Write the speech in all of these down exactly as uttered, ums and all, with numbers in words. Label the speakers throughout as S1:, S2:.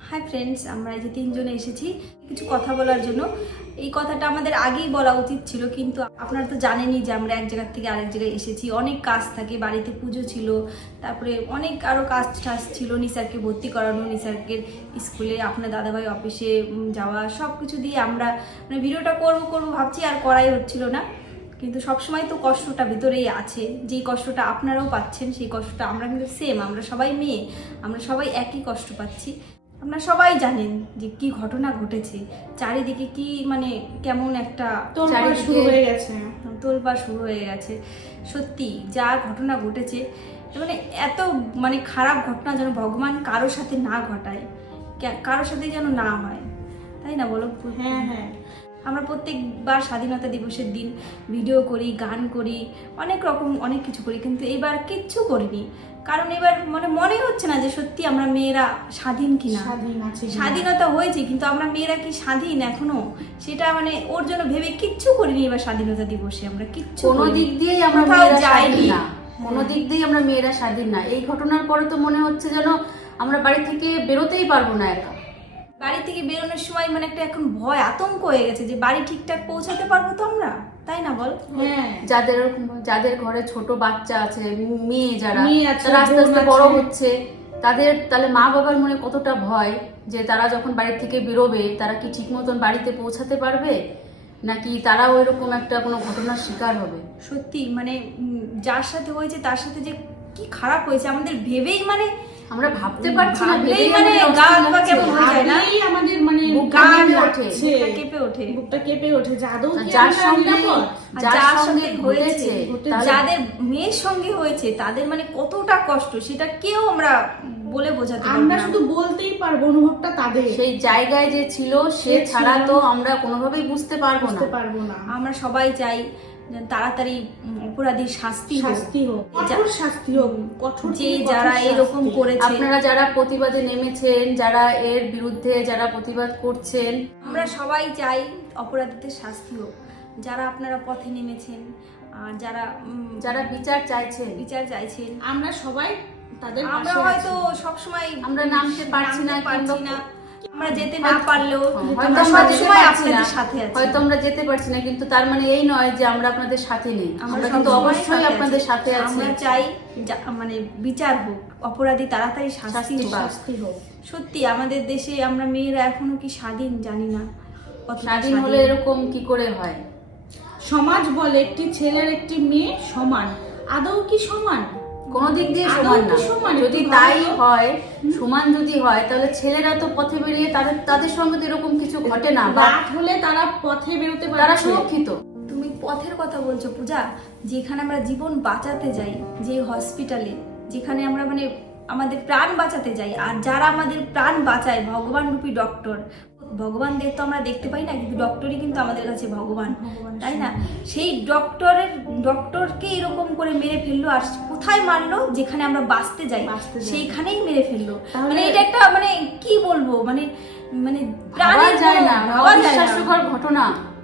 S1: Hi friends, আমরা এই যে তিনজনে এসেছি কিছু কথা বলার জন্য। এই কথাটা আমাদের আগেই বলা উচিত ছিল, কিন্তু আপনারা তো জানেনই যে আমরা এক জায়গার থেকে আরেক জায়গায় এসেছি। অনেক কাজ থাকে, বাড়িতে পুজো ছিল, তারপরে অনেক আরও কাজ টাজ ছিল, নিসারকে ভর্তি করানো, নিসারকে স্কুলে, আপনার দাদাভাই অফিসে যাওয়া, সব কিছু দিয়ে আমরা মানে ভিডিওটা করবো করবো ভাবছি, আর করাই হচ্ছিল না। কিন্তু সবসময় তো কষ্টটা ভিতরেই আছে, যেই কষ্টটা আপনারাও পাচ্ছেন সেই কষ্টটা আমরা কিন্তু সেম, আমরা সবাই মেয়ে, আমরা সবাই একই কষ্ট পাচ্ছি। আপনারা সবাই জানেন যে কি ঘটনা ঘটেছে, চারিদিকে কি মানে কেমন একটা
S2: তোলপাড় শুরু হয়ে গেছে
S1: তোলপাড় শুরু হয়ে গেছে সত্যি যা ঘটনা ঘটেছে, মানে এত মানে খারাপ ঘটনা যেন ভগবান কারোর সাথে না ঘটায়, কারোর সাথে যেন না হয়, তাই না বলো?
S2: হ্যাঁ হ্যাঁ
S1: আমরা প্রত্যেকবার স্বাধীনতা দিবসের দিন ভিডিও করি, গান করি, অনেক রকম অনেক কিছু করি, কিন্তু এবার কিচ্ছু করিনি। কারণ এবার মানে মনে হচ্ছে না যে সত্যি আমরা মেয়েরা স্বাধীন কিনা। স্বাধীনতা হয়েছে, কিন্তু আমরা মেয়েরা কি স্বাধীন এখনো, সেটা মানে ওর জন্য ভেবে কিচ্ছু করিনি। এবার স্বাধীনতা দিবসে আমরা কিচ্ছু
S3: কোনো দিক দিয়েই আমরা মেয়েরা স্বাধীন না, কোনো দিক দিয়েই আমরা মেয়েরা স্বাধীন না। এই ঘটনার পরে তো মনে হচ্ছে যেন আমরা বাড়ি থেকে বেরোতেই পারবো না একা।
S1: বাড়ি থেকে বেরোনোর সময় মানে একটা এখন ভয় আতঙ্ক হয়ে গেছে যে বাড়ি ঠিকঠাক পৌঁছাতে পারবো তো আমরা, তাই না বল?
S2: হ্যাঁ,
S3: যাদের যাদের ঘরে ছোট বাচ্চা আছে, মেয়ে যারা
S2: তারা
S3: আস্তে আস্তে বড় হচ্ছে, তাদের তাহলে মা বাবার মনে কতটা ভয় যে তারা যখন বাড়ি থেকে বেরোবে তারা কি ঠিক মতন বাড়িতে পৌঁছাতে পারবে, নাকি তারাও এরকম একটা কোনো ঘটনার শিকার হবে।
S1: সত্যি মানে যার সাথে হয়েছে তার সাথে যে কি খারাপ হয়েছে আমাদের ভেবেই মানে
S3: আমরা ভাবতে পারছি না, ভেবেই
S1: মানে গা হাত কেমন হয়ে যায় না,
S2: আমাদের মানে
S1: গা
S2: কেঁপে
S1: ওঠে,
S2: ওঠে,
S1: কেঁপে ওঠে,
S2: বুকটা কেঁপে ওঠে। যাদব
S3: যার সঙ্গে যার সঙ্গে
S1: হয়েছে, যাদের মেয়ের সঙ্গে হয়েছে তাদের মানে কতটা কষ্ট সেটা কেউ আমরা বলে বোঝাতে পারবো না।
S2: আমরা শুধু বলতেই পারবো অনুভবটা তাদের।
S3: সেই জায়গায় যে ছিল সে ছাড়া তো আমরা কোনোভাবেই বুঝতে পারবো না
S2: পারবো না।
S1: আমরা সবাই চাই তাড়াতাড়ি অপরাধীর শাস্তি
S2: শাস্তি হোক, কঠোর শাস্তি হোক, কঠোর
S1: যে যারা এরকম করেছে।
S3: আপনারা যারা প্রতিবাদে নেমেছেন, যারা এর বিরুদ্ধে যারা প্রতিবাদ করছেন,
S1: আমরা সবাই চাই অপরাধীদের শাস্তি হোক। যারা আপনারা পথে নেমেছেন আর যারা
S3: যারা বিচার চাইছেন
S1: বিচার চাইছেন,
S2: আমরা সবাই তাদের
S1: আমরা হয়তো সবসময়
S3: আমরা নামতে পারছি না,
S1: পারছি না, আমরা যেতে না পারলেও
S3: হয়তো আমরা যেতে পারছি না,
S1: সাথে আছি,
S3: হয়তো আমরা যেতে পারছি না, কিন্তু তার মানে এই নয় যে আমরা আপনাদের সাথে নেই। আমরা কিন্তু অবশ্যই আপনাদের সাথে আছি।
S1: আমরা চাই মানে বিচার হোক, অপরাধী তাড়াতাড়ি শাস্তি
S2: শাস্তি হোক।
S1: সত্যি আমাদের দেশে আমরা মেয়েরা এখনো কি স্বাধীন জানি না।
S3: স্বাধীন হলে এরকম কি করে হয়?
S2: সমাজ বলে একটি ছেলের একটি মেয়ে সমান, আদৌ কি সমান?
S3: কোন দিক দিয়ে সমান না। যদি তাই হয়, সমান যদি হয়, তাহলে ছেলেরা তো পথে বেরিয়ে তাদের তাদের সঙ্গে তো এরকম কিছু ঘটে না,
S2: রাত হলে তারা পথে বেরোতে পারে,
S3: তারা সুরক্ষিত।
S1: তুমি পথের কথা বলছো পূজা, যেখানে আমরা জীবন বাঁচাতে যাই, যে হসপিটালে যেখানে আমরা মানে আমাদের প্রাণ বাঁচাতে যাই, আর যারা আমাদের প্রাণ বাঁচায় ভগবান রূপী ডক্টর, ভগবানদের তো আমরা দেখতে পাই না, কিন্তু ডক্টরই কিন্তু আমাদের কাছে ভগবান, তাই না? সেই ডক্টরের ডক্টরকে এরকম করে মেরে ফেললো, আর কোথায় মারলো? যেখানে আমরা বাঁচতে যাই সেইখানেই মেরে ফেললো। মানে এটা একটা মানে কি বলবো, মানে মানে
S3: প্রাণের যায় না, অবিশ্বাস্যকর ঘটনা।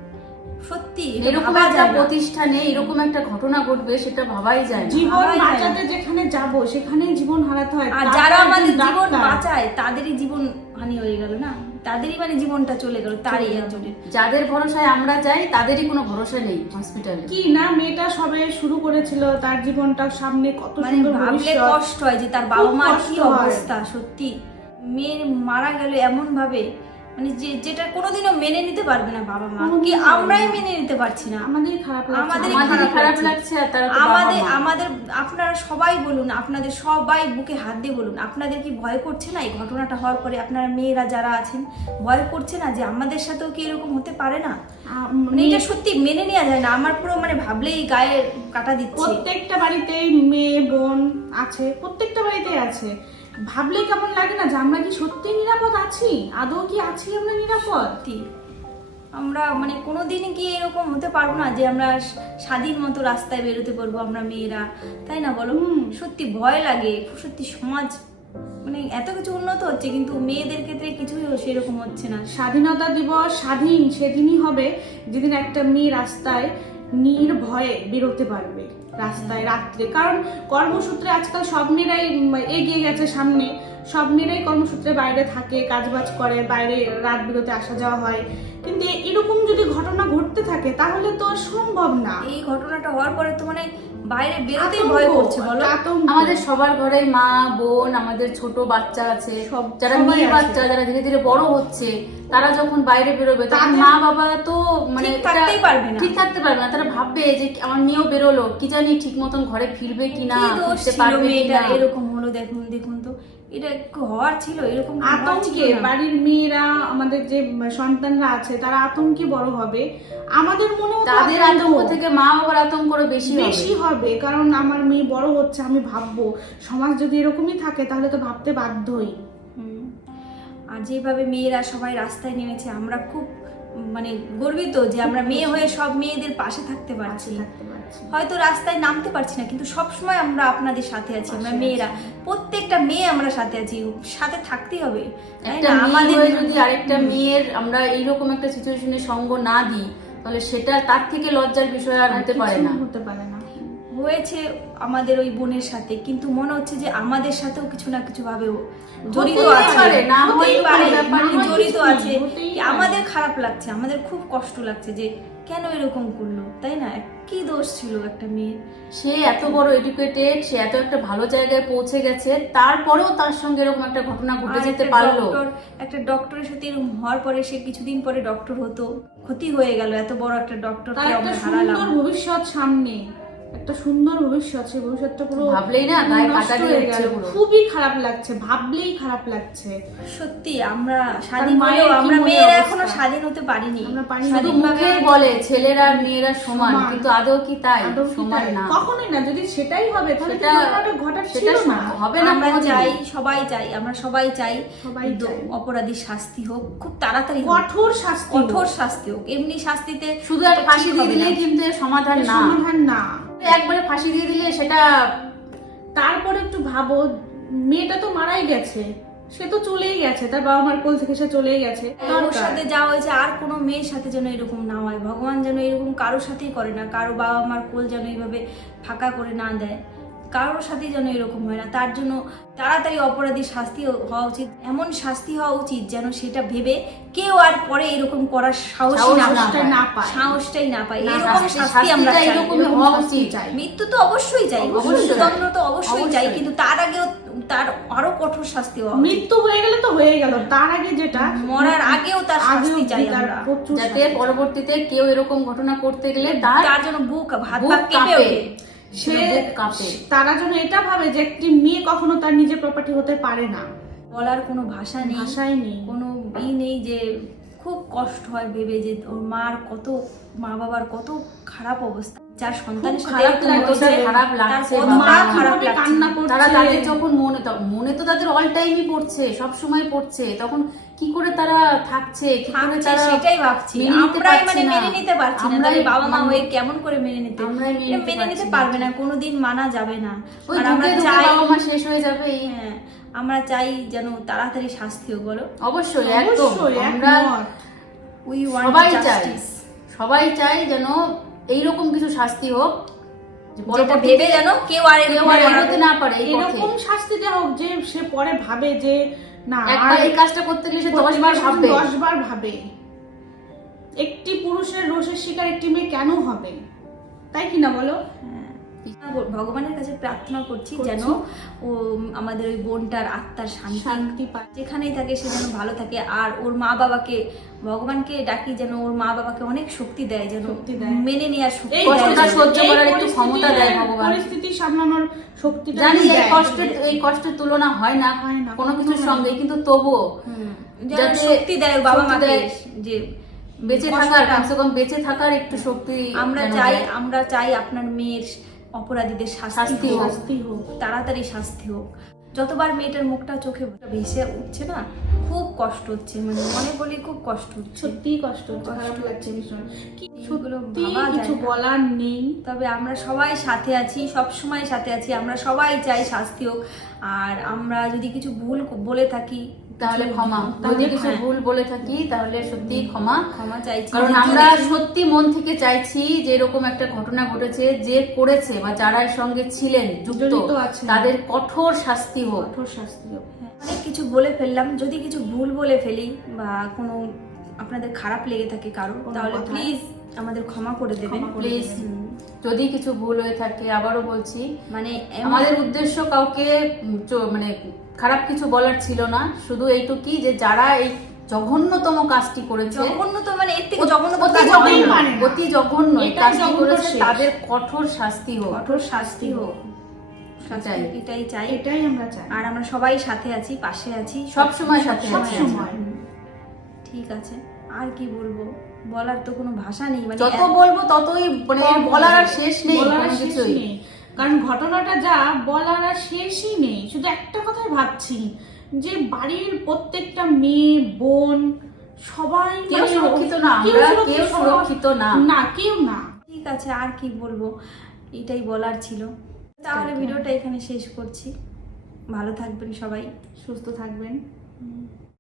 S1: সত্যি
S3: এরকম একটা প্রতিষ্ঠানে এরকম একটা ঘটনা ঘটবে সেটা ভাবাই যায় না।
S2: জীবন বাঁচাতে যেখানে যাব সেখানেই জীবন হারাতে হয়,
S1: আর যারা আমাদের জীবন বাঁচায় তাদেরই জীবন হানি হয়ে গেল না, তাদেরই মানে জীবনটা চলে গেল তারই একজনের।
S3: যাদের ভরসায় আমরা যাই তাদেরই কোনো ভরসা নেই হসপিটালে।
S2: কি না, মেয়েটা সবে শুরু করেছিল, তার জীবনটা সামনে কত
S1: মানে ভাবলে কষ্ট হয় যে তার বাবা মার কি অবস্থা। সত্যি মেয়ে মারা গেল এমন ভাবে, মানে যে যেটা কোনোদিনও মেনে নিতে পারবে না বাবা মা, কি আমরাই মেনে নিতে পারছি না,
S2: আমাদের খারাপ লাগছে,
S1: আমাদের
S3: খারাপ লাগছে। আর তারা
S1: আমাদের আমাদের আপনারা সবাই বলুন, আপনাদের সবাই বুকে হাত দিয়ে বলুন, আপনাদের কি ভয় করছে না এই ঘটনাটা হওয়ার পরে? আপনারা মেয়েরা যারা আছেন ভয় করছে না যে আমাদের সাথেও কি এরকম হতে পারে না? মানে এটা সত্যি মেনে নেওয়া যায় না। আমার পুরো মানে ভাবলেই গায়ে কাটা দিচ্ছে।
S2: প্রত্যেকটা বাড়িতেই মেয়ে বোন আছে, প্রত্যেকটা বাড়িতেই আছে। ভাবলে কেমন লাগে না যে আমরা কি সত্যি নিরাপদ আছি? আদৌ কি আছি আমরা নিরাপদ?
S1: আমরা মানে কোনোদিনই কি এরকম হতে পারবো না যে আমরা স্বাধীন মতো রাস্তায় বেরোতে পারবো আমরা মেয়েরা, তাই না বলো? সত্যি ভয় লাগে। সত্যি সমাজ মানে এত কিছু উন্নত হচ্ছে, কিন্তু মেয়েদের ক্ষেত্রে কিছুই সেরকম হচ্ছে না।
S2: স্বাধীনতা দিবস স্বাধীন সেদিনই হবে যেদিন একটা মেয়ে রাস্তায় নির্ভয়ে বেরোতে পারবে রাস্তায় রাত্রে। কারণ কর্মসূত্রে আজকাল সব মেয়েরাই এগিয়ে গেছে সামনে, সব মেয়েরাই কর্মসূত্রে বাইরে থাকে, কাজবাজ করে, বাইরে রাত বিরতে আসা যাওয়া হয়, কিন্তু এরকম যদি ঘটনা ঘটতে থাকে তাহলে তো সম্ভব না।
S1: এই ঘটনাটা হওয়ার পরে তো মানে বাইরে বেরোতেই ভয় করছে বলো।
S2: আতঙ্ক।
S3: আমাদের সবার ঘরে মা বোন, আমাদের ছোট বাচ্চা আছে,
S2: সব-
S3: যারা
S2: সবাই
S3: মেয়ে
S2: আছে।
S3: বাচ্চা যারা ধীরে ধীরে বড় হচ্ছে, তারা যখন বাইরে বেরোবে তখন
S2: তাদের-
S3: মা বাবা তো মানে
S1: ঠিক
S3: এটা-
S1: থাকতেই পারবে না।
S3: ঠিক থাকতে পারবে না। তারা ভাববে যে আমার মেয়েও বেরোলো, কি জানি ঠিক মতন ঘরে ফিরবে কিনা,
S1: কি দোষ
S3: ফিরতে
S1: ছিল
S3: পারবে
S1: মেয়েটা
S3: কিনা।
S1: এরকম হলো, দেখুন দেখুন তো এটা একটু হওয়ার ছিল, এরকম তো হওয়ার ছিল
S2: আতঙ্কে
S1: না।
S2: বাড়ির মেয়েরা, আমাদের যে সন্তানরা আছে তারা আতঙ্কে বড় হবে। আমাদের মনেও তো
S3: তাদের
S2: আতঙ্ক
S3: আতঙ্ক থেকে মা বাবার আতঙ্ক আরো বেশি হবে।
S2: বেশি হবে, কারণ আমার মেয়ে বড় হচ্ছে, আমি ভাববো সমাজ যদি এরকমই থাকে তাহলে তো ভাবতে বাধ্যই।
S1: হুম। আর যেভাবে মেয়েরা সবাই রাস্তায় নেমেছে, আমরা খুব মানে গর্বিত যে আমরা মেয়ে হয়ে সব মেয়েদের পাশে থাকতে পারছি।
S2: থাকতে পারছি।
S1: হয়তো রাস্তায় নামতে পারছি না, কিন্তু সব সময় আমরা আপনাদের সাথে আছি। আমরা
S2: পাশে
S1: মেয়েরা প্রত্যেকটা মেয়ে আমরা সাথে আছি, সাথে থাকতেই হবে, তাই
S3: একটা
S1: না?
S3: মেয়ে
S1: আমাদের
S3: হয়ে যদি আরেকটা মেয়ের আমরা এইরকম একটা সিচুয়েশনে সঙ্গ না দিই, তাহলে সেটা তার থেকে লজ্জার বিষয় আর হতে পারে না।
S2: হতে পারে না।
S1: হয়েছে আমাদের ওই বোনের সাথে, কিন্তু মনে হচ্ছে যে আমাদের সাথেও কিছু না কিছু ভাবে ও জড়িত
S3: হতেই
S1: আছে,
S3: পারে, না
S1: হতেই
S3: হতেই
S1: পারে,
S3: পারে, ব্যাপার
S1: মানে
S3: নয়
S1: জড়িত
S2: কিছুই,
S1: আছে।
S2: হতেই
S1: কি
S2: পারে।
S1: আমাদের খারাপ লাগছে, আমাদের খুব কষ্ট লাগছে যে কেন এরকম করলো, তাই না? কি দোষ ছিল একটা মেয়ে?
S3: সে এত বড় এডুকেটেড, সে এত একটা ভালো জায়গায় পৌঁছে গেছে, তারপরেও তার সঙ্গে এরকম একটা ঘটনা ঘটে
S1: আর
S3: যেতে
S1: একটা
S3: পারলো।
S1: ডক্টর, একটা ডক্টরের সাথে এরকম হওয়ার পরে সে কিছুদিন পরে ডক্টর হতো, ক্ষতি হয়ে গেল, এত বড় একটা ডক্টরকে
S2: তার একটা
S1: আমরা
S2: সুন্দর
S1: হারালাম।
S2: ভবিষ্যৎ সামনে, একটা সুন্দর ভবিষ্যৎ, সেই ভবিষ্যৎটা পুরো
S3: ভাবলেই না গায়ে
S2: নষ্ট
S3: কাঁটা দিয়ে
S2: হয়ে
S3: উঠছে
S2: গেল।
S3: পুরো।
S2: খুবই খারাপ লাগছে, ভাবলেই খারাপ লাগছে।
S1: সত্যি আমরা স্বাধীন
S2: মায়ের
S1: হলেও
S2: কি
S1: আমরা
S2: মনের
S1: মেয়েরা
S2: অবস্থা?
S1: এখনো স্বাধীন হতে পারিনি।
S2: আমরা পারিনি।
S3: শুধু
S1: স্বাধীনভাবে
S3: মুখে বলে ছেলেরা আর মেয়েরা সমান,
S2: সমান।
S3: কিন্তু আদৌ কি তাই?
S2: আদৌ কি
S3: সমান
S2: তাই?
S3: না।
S2: কখনোই না। যদি সেটাই হবে তাহলে তো
S3: সেটা-
S2: ঘটনাটা ঘটার ছিল
S3: সেটা
S2: না।
S3: হবে না
S1: আমরা
S3: কোনোদিনই।
S1: চাই, সবাই চাই, আমরা সবাই চাই
S2: সবাই
S1: দো-
S2: চাই।
S1: অপরাধীর শাস্তি হোক, খুব তাড়াতাড়ি হোক,
S2: কঠোর শাস্তি হোক।
S1: কঠোর শাস্তি হোক। এমনি শাস্তিতে
S3: শুধু একটা ফাঁসি দিয়ে দিলে কিন্তু এর সমাধান
S2: এর
S3: না।
S2: সমাধান না।
S3: একবারে ফাঁসি দিয়ে দিলে সেটা
S2: তারপরে একটু ভাবো, মেয়েটা তো মারাই গেছে, সে তো চলেই গেছে, তার বাবা মার কোল থেকে সে চলেই গেছে।
S1: ওর
S2: দরকার।
S1: সাথে যা হয়েছে আর কোনো মেয়ের সাথে যেন এরকম না হয়। ভগবান যেন এরকম কারোর সাথেই করে না, কারো বাবা মার কোল যেন এইভাবে ফাঁকা করে না দেয়, কারোর সাথে যেন এরকম হয় না। তার জন্য তাড়াতাড়ি অপরাধীর শাস্তি হওয়া উচিত, এমন শাস্তি হওয়া উচিত যেন সেটা ভেবে কেউ আর পরে এরকম করার সাহস
S3: সাহস
S1: না
S3: না
S1: পায়,
S2: পায়। না পায়।
S1: সাহসটাই না পায়।
S3: না,
S1: এরকম
S3: শাস্তি-
S1: শাস্তি আমরা
S3: শাস্তিটা
S1: চাই।
S3: এরকমই
S2: এরকম
S3: হওয়া
S2: শাস্তি
S3: উচিত।
S2: চাই।
S1: মৃত্যু তো অবশ্যই চাই,
S3: অবশ্যই।
S1: মৃত্যুদণ্ড তো অবশ্যই চাই,
S3: অবশ্যই।
S1: কিন্তু তার আগেও তার আরো কঠোর শাস্তি হওয়া উচিত।
S2: মৃত্যু হয়ে গেলে তো হয়ে গেল, তার আগে যেটা
S1: মরার আগেও তার
S2: আগেও
S1: শাস্তি চাই
S2: তার
S1: আমরা,
S2: প্রচুর
S3: যাতে
S2: শাস্তি।
S3: পরবর্তীতে কেউ এরকম ঘটনা করতে গেলে তার
S1: তার জন্য বুক ভাত
S3: বুক
S1: ভাত কেঁপে
S3: কাঁপে।
S1: ওঠে।
S2: সে
S3: বুক কাঁপে।
S2: তারা যেন এটা ভাবে যে একটি মেয়ে কখনো তার নিজের প্রপার্টি হতে পারে না।
S1: বলার কোনো ভাষা নেই,
S2: ভাষাই নেই।
S1: কোনো ই নেই, যে খুব কষ্ট হয় ভেবে যে ওর মার কত, মা বাবার কত খারাপ অবস্থা, যার সন্তানের সাথে
S3: খারাপ
S1: এরকম
S3: লাগছে,
S1: হয়েছে,
S3: খারাপ
S1: তার
S3: লাগছে,
S1: কতটা
S3: মা
S1: খারাপ
S2: কিভাবে
S1: লাগছে।
S2: কান্না করছে।
S3: তারা তাদের যখন মনে ত- মনে তো তাদের অল টাইমই পড়ছে, সব সময় পড়ছে, তখন কি করে তারা থাকছে, কি করে
S1: থাকছে,
S3: তারা
S1: সেটাই ভাবছি।
S3: মেনে নিতে
S1: আমরাই
S3: পারছি
S1: মানে
S3: না।
S1: মেনে নিতে পারছি না,
S3: আমরাই
S1: তবে বাবা মা
S3: মানে-
S1: হয়ে কেমন করে মেনে নিতে,
S3: আমরাই মেনে
S1: এটা
S3: নিতে
S1: মেনে নিতে
S3: পারছি না।
S1: পারবে না, কোনোদিন মানা যাবে না।
S3: ওই
S1: আর আমরা
S3: দুঃখে দুঃখে
S1: চাই,
S3: বাবা মা শেষ হয়ে যাবে এই।
S1: হ্যাঁ, আমরা চাই যেন তাড়াতাড়ি শাস্তি হোক। বলো,
S3: অবশ্যই একদম
S2: অবশ্যই
S3: আমরা
S2: একমত।
S1: উই ওয়ান্ট
S3: সবাই চাই,
S1: জাস্টিস,
S3: সবাই চাই যেন এইরকম কিছু শাস্তি হোক যে
S1: যেটা
S3: পরবর্তীতে
S1: ভেবে যেন কেউ আর
S3: কেউ
S1: এরকম
S3: আর
S1: করার-
S3: এগোতে না পারে এই পথে।
S2: এরকম শাস্তি দেওয়া হোক যে সে পরে ভাবে যে না,
S3: একবার
S2: আর
S3: এই কাজটা করতে গেলে সে দশ বার ভাববে।
S2: দশ বার ভাবে। একটি পুরুষের রোষের শিকার একটি মেয়ে কেন হবে, তাই কি না বলো?
S1: হ্যাঁ। ভগবানের কাছে প্রার্থনা করছি
S2: করছি।
S1: যেন ও আমাদের ওই বোনটার আত্মার শান্তি
S2: শান্তি পায়।
S1: যেখানেই থাকে সে যেন ভালো থাকে, আর ওর মা বাবাকে, ভগবানকে ডাকি যেন ওর মা বাবাকে অনেক শক্তি দেয়, যেন
S2: শক্তি দেয়।
S1: মেনে নেওয়ার শক্তি
S2: এই
S1: দেয়
S3: কষ্টটা
S1: যেন।
S3: সহ্য
S2: এই
S3: করার একটু
S2: পরিস্থিতি-
S3: ক্ষমতা দেয় ভগবান।
S2: পরিস্থিতি সামলানোর শক্তিটা
S3: জানি এই
S2: দেয়।
S3: কষ্টের এই কষ্টের তুলনা হয় না
S2: হয় না,
S3: কোনো কিছুর
S2: কখনো
S3: সঙ্গে, কিন্তু তবুও
S1: হুম, যেন
S3: যাতে
S1: শক্তি দেয় ওর বাবা
S3: শক্তি
S1: মাকে,
S3: দেয়।
S1: যে
S3: বেঁচে থাকার,
S1: কষ্টটা-
S3: কমসে কম বেঁচে থাকার একটু শক্তি
S1: আমরা
S3: যেন
S1: চাই,
S3: দেয়।
S1: আমরা চাই আপনার মেয়ের অপরাধীদের শাস্তি
S3: শাস্তি
S1: হোক,
S3: হোক।
S2: শাস্তি হোক।
S1: তাড়াতাড়ি শাস্তি হোক। যতবার মেয়েটার মুখটা চোখে ভেসে উঠছে না, খুব কষ্ট হচ্ছে, মানে মনে বলি খুব কষ্ট হচ্ছে।
S2: সত্যিই কষ্ট হচ্ছে,
S1: কষ্ট
S2: খারাপ লাগছে
S1: হচ্ছে।
S2: ভীষণ। কি
S1: এগুলো
S2: সত্যি
S1: ভাবা যায়
S2: কিছু
S1: না।
S2: বলার নেই।
S1: তবে আমরা সবাই সাথে আছি, সব সময় সাথে আছি, আমরা সবাই চাই শাস্তি হোক। আর আমরা যদি কিছু ভুল বলে থাকি
S3: তাহলে ক্ষমা, যদি কিছু
S1: হ্যাঁ,
S3: ভুল বলে থাকি তাহলে সত্যি ক্ষমা।
S1: ক্ষমা চাইছি।
S3: কারণ
S1: যদি-
S3: আমরা সত্যি মন থেকে চাইছি যে এরকম একটা ঘটনা ঘটেছে, যে করেছে বা যারা এর সঙ্গে ছিলেন যুক্ত,
S2: জড়িত আছে।
S3: তাদের কঠোর শাস্তি হোক।
S2: কঠোর শাস্তি হোক।
S1: হ্যাঁ, অনেক কিছু বলে ফেললাম, যদি কিছু ভুল বলে ফেলি বা কোনো আপনাদের খারাপ লেগে থাকে কারো,
S2: কোনো
S1: তাহলে
S2: কথায়
S1: প্লিজ আমাদের ক্ষমা করে দেবেন
S2: ক্ষমা করে
S3: প্লিজ
S2: দেবেন।
S3: যদি কিছু ভুল হয়ে থাকে আবারও বলছি,
S1: মানে
S3: আমাদের উদ্দেশ্য কাউকে উম, চ- মানে খারাপ কিছু বলার ছিল না, শুধু এইটুকুই যে যারা এই জঘন্যতম কাজটি করেছে,
S1: জঘন্য তো মানে এর থেকে জঘন্য তো
S3: অতি
S1: কাজ হবে
S3: জঘন্য,
S1: না।
S2: পারে না।
S3: অতি জঘন্য এই
S2: এটাই
S3: কাজটি
S2: জঘন্য
S3: করেছে,
S2: শেষ।
S3: তাদের কঠোর শাস্তি হোক।
S1: কঠোর শাস্তি হোক, শাস্তি
S3: এটাই।
S1: হোক, এটাই চাই।
S2: এটাই আমরা চাই।
S1: আর আমরা সবাই সাথে আছি, পাশে আছি,
S3: সব সময় সাথে
S2: সব
S3: আছি।
S2: সময়।
S1: হুম। ঠিক আছে, আর কি বলবো, বলার তো কোনো ভাষা নেই, মানে
S3: যত
S1: এত-
S3: বলবো ততই মানে এর
S2: কম
S3: বলার আর
S2: হবে।
S3: শেষ নেই
S2: বলার
S3: কোনো
S2: আর শেষ
S3: কিছুই।
S2: নেই। কারণ ঘটনাটা যা বলার আর শেষই নেই। শুধু একটা কথাই ভাবছি যে বাড়ির প্রত্যেকটা মেয়ে বোন সবাই
S3: কেউ
S2: মানে
S3: সুরক্ষিত না,
S2: কেউ
S3: আমরা
S2: সুরক্ষিত
S3: কেউ সুরক্ষিত না।
S2: না, কেউ না।
S1: ঠিক আছে, আর কি বলবো, এটাই বলার ছিল। তাহলে ভিডিওটা এখানে শেষ করছি। ভালো থাকবেন সবাই।
S2: সুস্থ থাকবেন।
S1: হুম।